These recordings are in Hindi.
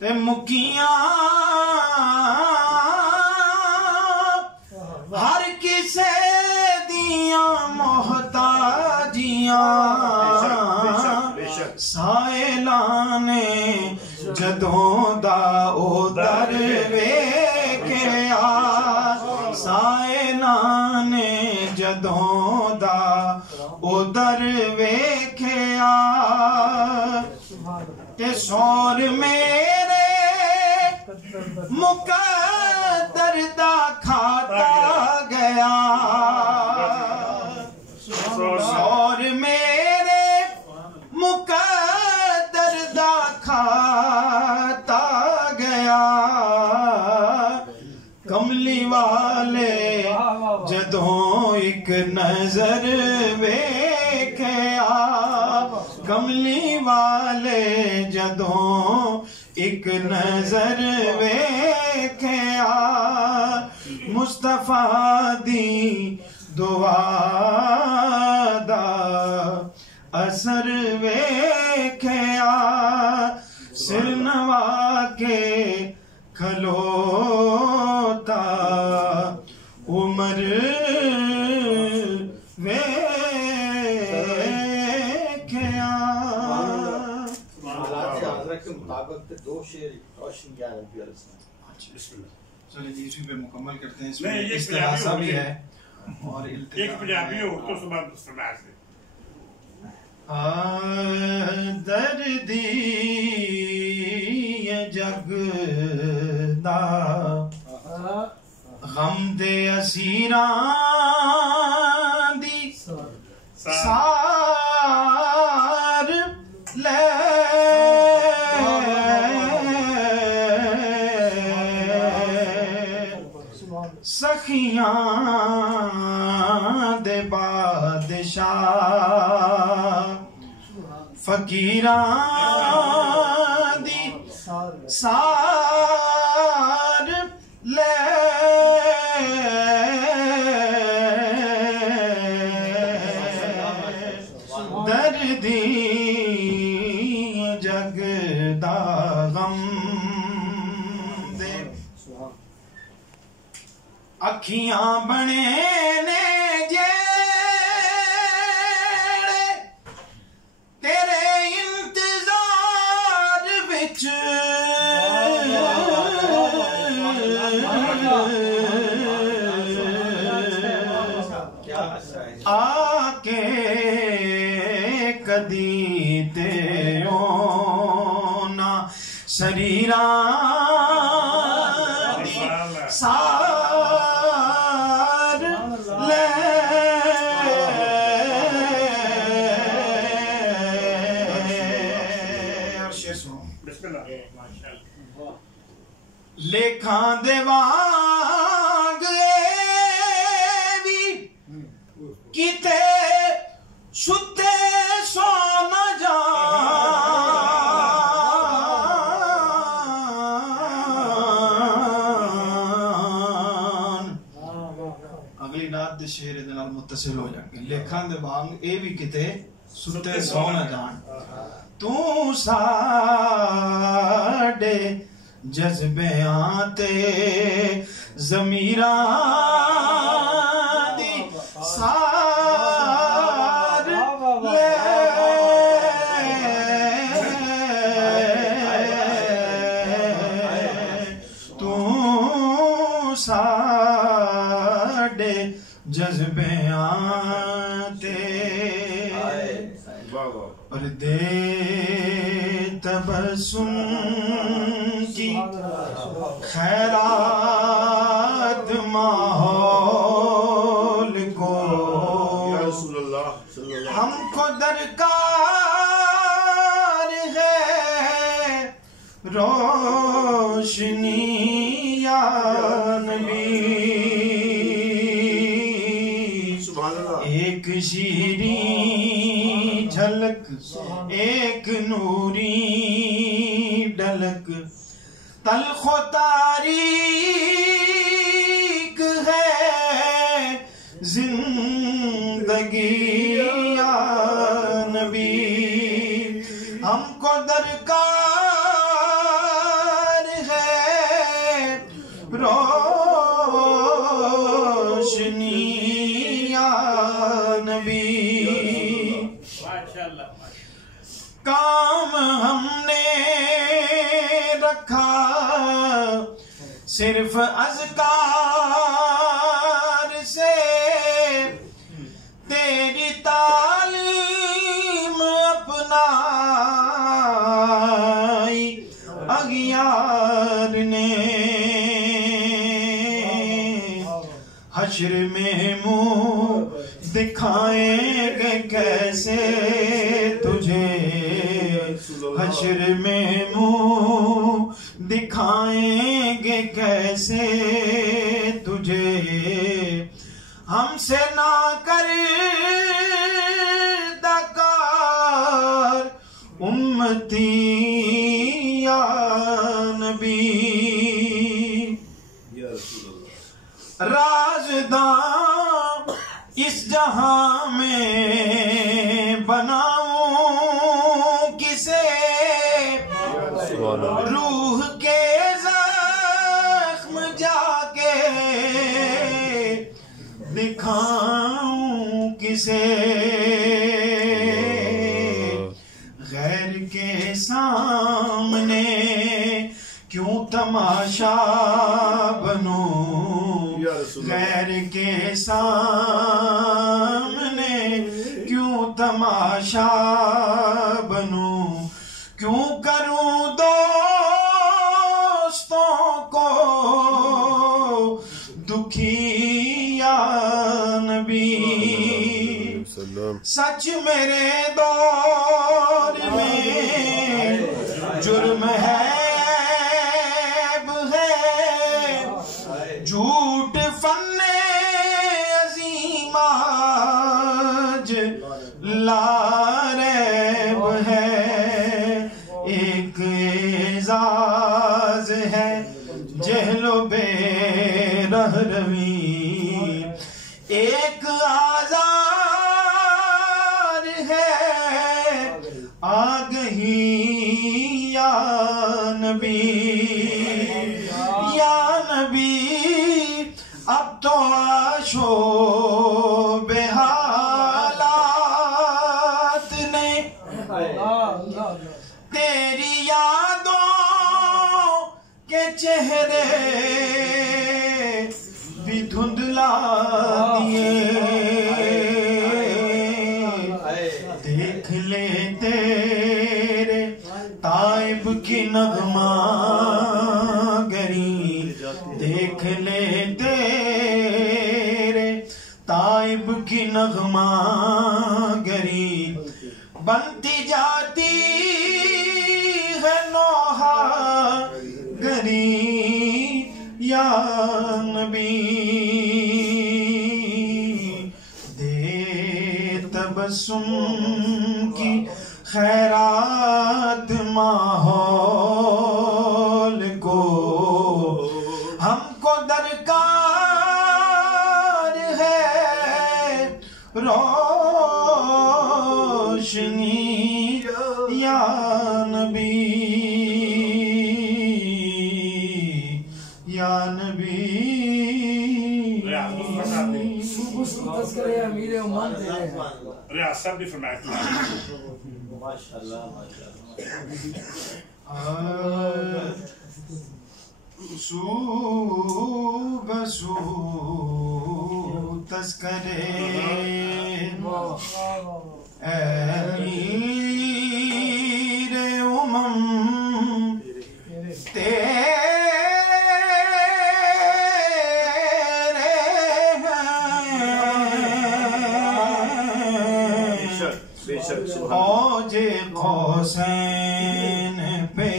ते मुकियां हर किसे दियां मोहताजियां साइलां ने जदों दा ओ दर वेखिया साइलां ने जदों दा ओ दर वेखिया ते सौर मेरे मुकद्दर दा खाता गया सौर मेरे मुकद्दर दा खाता गया कमली वाले जदों एक नजर वेखिया कमली वाले जदों एक नजर वेखिया मुस्तफा दी दुआ दा असर वेखिया सिर नवा के खलोता उमर के मुताबिक दो शेर रोशन किया है। चलिए जी इसी पे मुकम्मल करते हैं। इसमें इस्तिहासा भी है और एक पंजाबी हो तो सुबह सुना से दर्दी जग दा गम दे असीरां दी सार ले सखियां दे बादशाह फकीरां दी सार ले दर्दी जग दा गम दे अखियां बने ने जेड़े तेरे इंतजार विच आके कदी ते ना शरीरा सार ले शेर सुनो लेखां दे वांग भी किते सुते सो न जा शेर दे नाल मुत्तसिल हो जाएंगे लेखां दे वांग ए भी किते सुते सो न जान तू साडे जज्बियां ते ज़मीरां दी सार ले तू साडे जज्बियां ते और दे तबस्सुम की खैरात माहौल को हमको दरकार है रोशनी या नबी एक शीरी झलक एक नूरी डलक तलखो तारीक है जिंदगी या नबी हम हमको दरकार है रोशनी या नबी। काम हमने रखा सिर्फ अज़कार से, तेरी तालीम अपनाई अगियार ने। हश्र में मुँह दिखाएंगे कैसे तुझे, हश्र में मुँह दिखाएंगे कैसे तुझे, हमसे ना कर दकार उम्मती या नबी। राज़दां इस जहां में बनाऊं किसे, रूह के जख्म जाके दिखाऊं किसे। गैर के सामने क्यों तमाशा बनूं, गैर के सामने क्यों तमाशा बनूं, क्यों करूं दोस्तों को दुखी या नबी। सच मेरे दौर में जुर्म है, झूठ फन्ने अज़ीमाज लारैब है। एक एजाज है जहलो बेरहमी, एक आज़ार है आगही या नबी। या नबी अब तो आशो बेहालात ने तेरी यादों के चेहरे भी धुंधला दिए। देख ले तेरे ताइब की नगमा गरी, देख ले तेरे ताइब की नगमा गरी, बनती जाती है नौहा गरी या नबी। दे तबस्सुम की खैरात माहौल को, हमको दरकार है रोशनी या नबी। या नबी रियासत भी फरमाया माशाल्लाह सू बसू तस्करे अमीरे उमम तेरे औजे कौसैन पे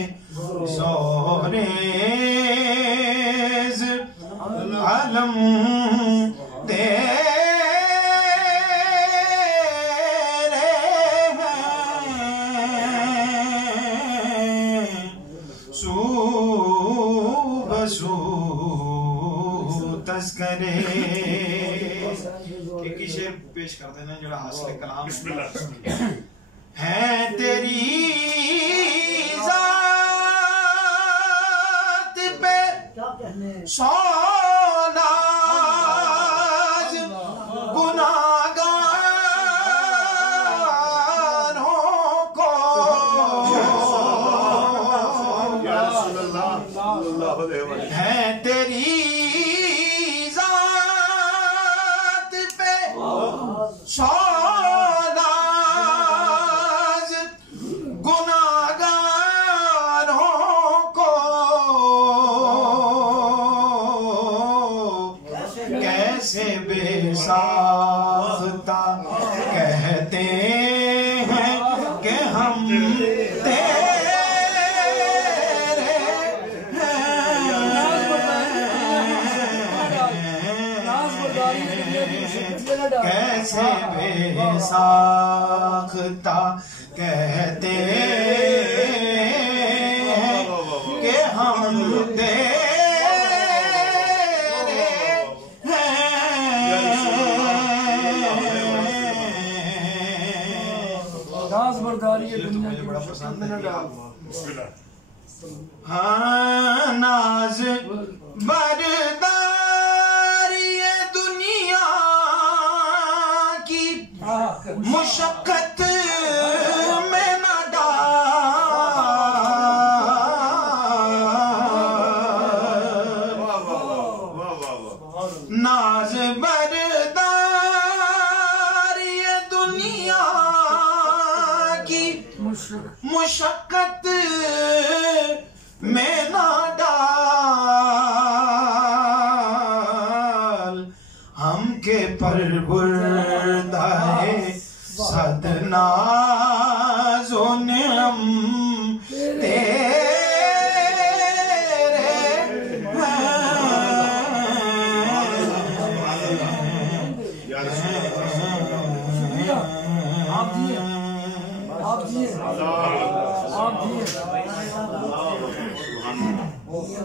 ज़ोरेज़ अलम तेरे सू बसू तस्करे। एक ही शेर पेश कर देना जरा हासिल कलाम बिस्मिल्लाह। है तेरी बेसाख्ता कहते हैं कि हम कैसे बेसाख्ता कहते हैं कि हम तेरे नाज़बरदारी ये दुनिया मुझे बड़ा पसंद है। बिस्मिल्लाह। हाँ नाज बरदारी ये दुनिया की मुशक्कत में न डाल। नाज बरदारी ये दुनिया की मुशक्कत में न डाल। हमके परवरदाए सदनाज़ो ने हम तेरे आप दिए आप दिए आप दिए